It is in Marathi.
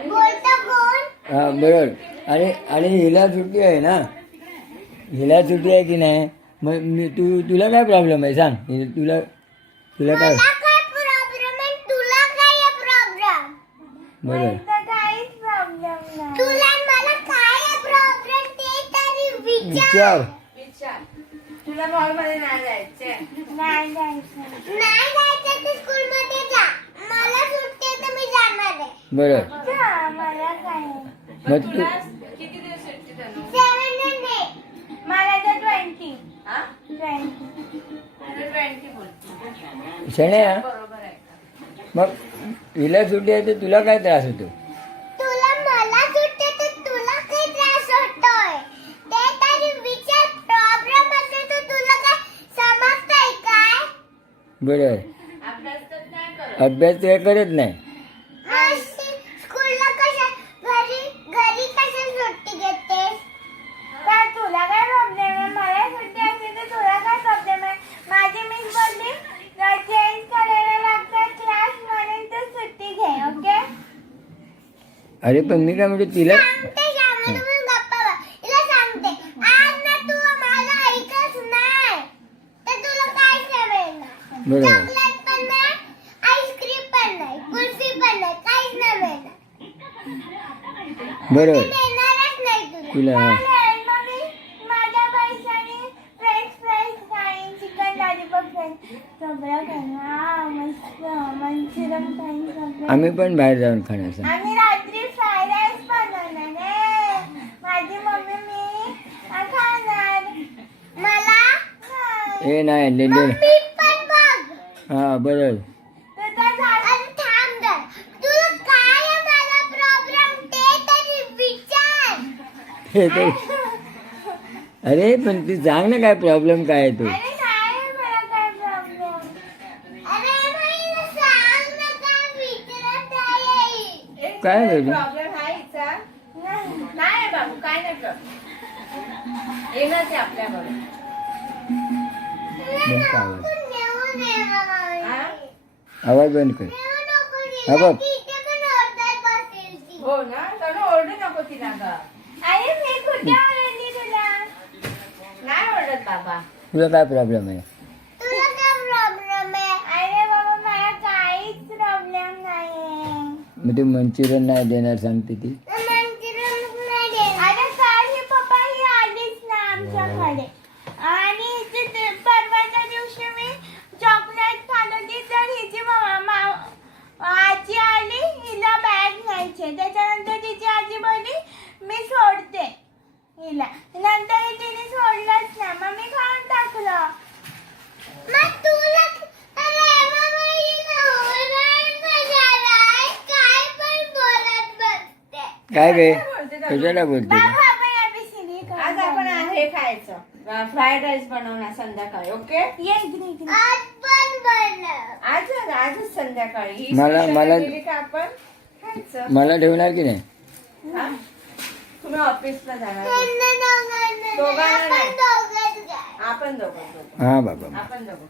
हा बरोबर. आणि आणि हिला सुट्टी आहे ना, हिला सुट्टी आहे की नाही. मग तुला काय प्रॉब्लेम आहे सांग. तुला तुला काय बरोबर. विचार. तुला मॉल मध्ये नाही जायचं. बरोबर. मग तू किती दिवस सुट्टी झाली? मला तर 20. हा? 20. 20 बोलते. शणे हा. बरोबर आहे. मग हिला सुट्टी आहे तर तुला काय त्रास होतो. मला सुट्टी तर तुला काही त्रास होतोय. ते तरी विचार. प्रॉब्लेम असेल तर तुला काय समजतंय काय? बरोबर. अभ्यास तर नाही करत. अभ्यास काय करत नाही. स्कूलला कशा घरी कशा सुट्टी घेतेस. तर तुला काय प्रॉब्लेम आहे. मला सुट्टी असली तर तुला काय प्रॉब्लेम आहे. माझी मिस बोलली चेंज करायला लागतात क्लास म्हणून तू सुट्टी घे. ओके. अरे पण मी काय म्हणतो तिला सांगते शामला पण गप्पा बस. तिला सांगते आज ना तू मला ऐकत नाही तर तुला काय मिळणार. बरोबर. चॉकलेट पण नाही, आईस्क्रीम पण नाही, कुल्फी पण नाही, काहीच नाही मिळणार. बरोबर. ती देणारच नाही तुला. तुला चालेल, मग मी माझ्या पैशाने फ्रेंच फ्राईज खाईन, चिकन लॉलीपॉप खाईन, सगळं खाईन. मस्त मंचुरियन खाईन सगळं. आम्ही पण बाहेर जाऊन खाण्याचं. आम्ही रात्री फ्राईड राईस बनवणार आहे. माझी मम्मी मी खाणार. मला हे नाही मम्मी पण बघ. हा बरोबर. तुझा झाड थांब जरा. तुला काय आहे मला प्रॉब्लेम ते तरी विचार. हे तर अरे पण ती सांग ना काय प्रॉब्लेम काय आहे तो. अरे नाही मला काय प्रॉब्लेम. अरे मला सांग ना काय विचारत आहे. काय वेगळं? प्रॉब्लेम आहे हिचा? नाही बाबू काय नाही कर. येणार ते आपल्याकडे. बंद कर आवाज. नेऊ नये मम्मी. हा? आवाज बंद कर. नेऊ नको हा तिला. बघ. तिथे पण ओरडत बसेल ती. हो ना तर ओरडू नको तिला ग. अरे मी कुठे ओरडली तुला. नाही ओरडत बाबा. तुला काय प्रॉब्लेम आहे. तुला काय प्रॉब्लेम आहे. अरे बाबा मला काहीच प्रॉब्लेम नाहीये. मग ते मंचुरियन नाही देणार सांगते ती. मंचुरियन नाही देणार. अरे काल ही पप्पा ही आलीच ना आमच्याकडे. आणि परवाच्या दिवशी मी चॉकलेट खाल्ली होती तर हिची आजी आली हिला बॅग न्यायची. त्याच्यानंतर तिची आजी बोलली मी सोडते हिला. नंतर तिने सोडलंच ना. मग मी खाऊन टाकलं. मग तुला अरे मम्मा काय पण बोलत बसते. काय गे बोलते का? कशाला बोलते बाबा का? आपण ABCD करू. आज आपण हे खायचं. फ्राईड राईस बनवणार संध्याकाळी. ओके. आज पण बनव. आजच संध्याकाळी ही मला- special मला- केली का आपण खायचं. मला ठेवणार की नाही. हा? तुम्ही ऑफिसला जाणार. दोघांना दोघांना नाही. आपण दोघंच काय. आपण दोघं हा बाबा. आपण दोघं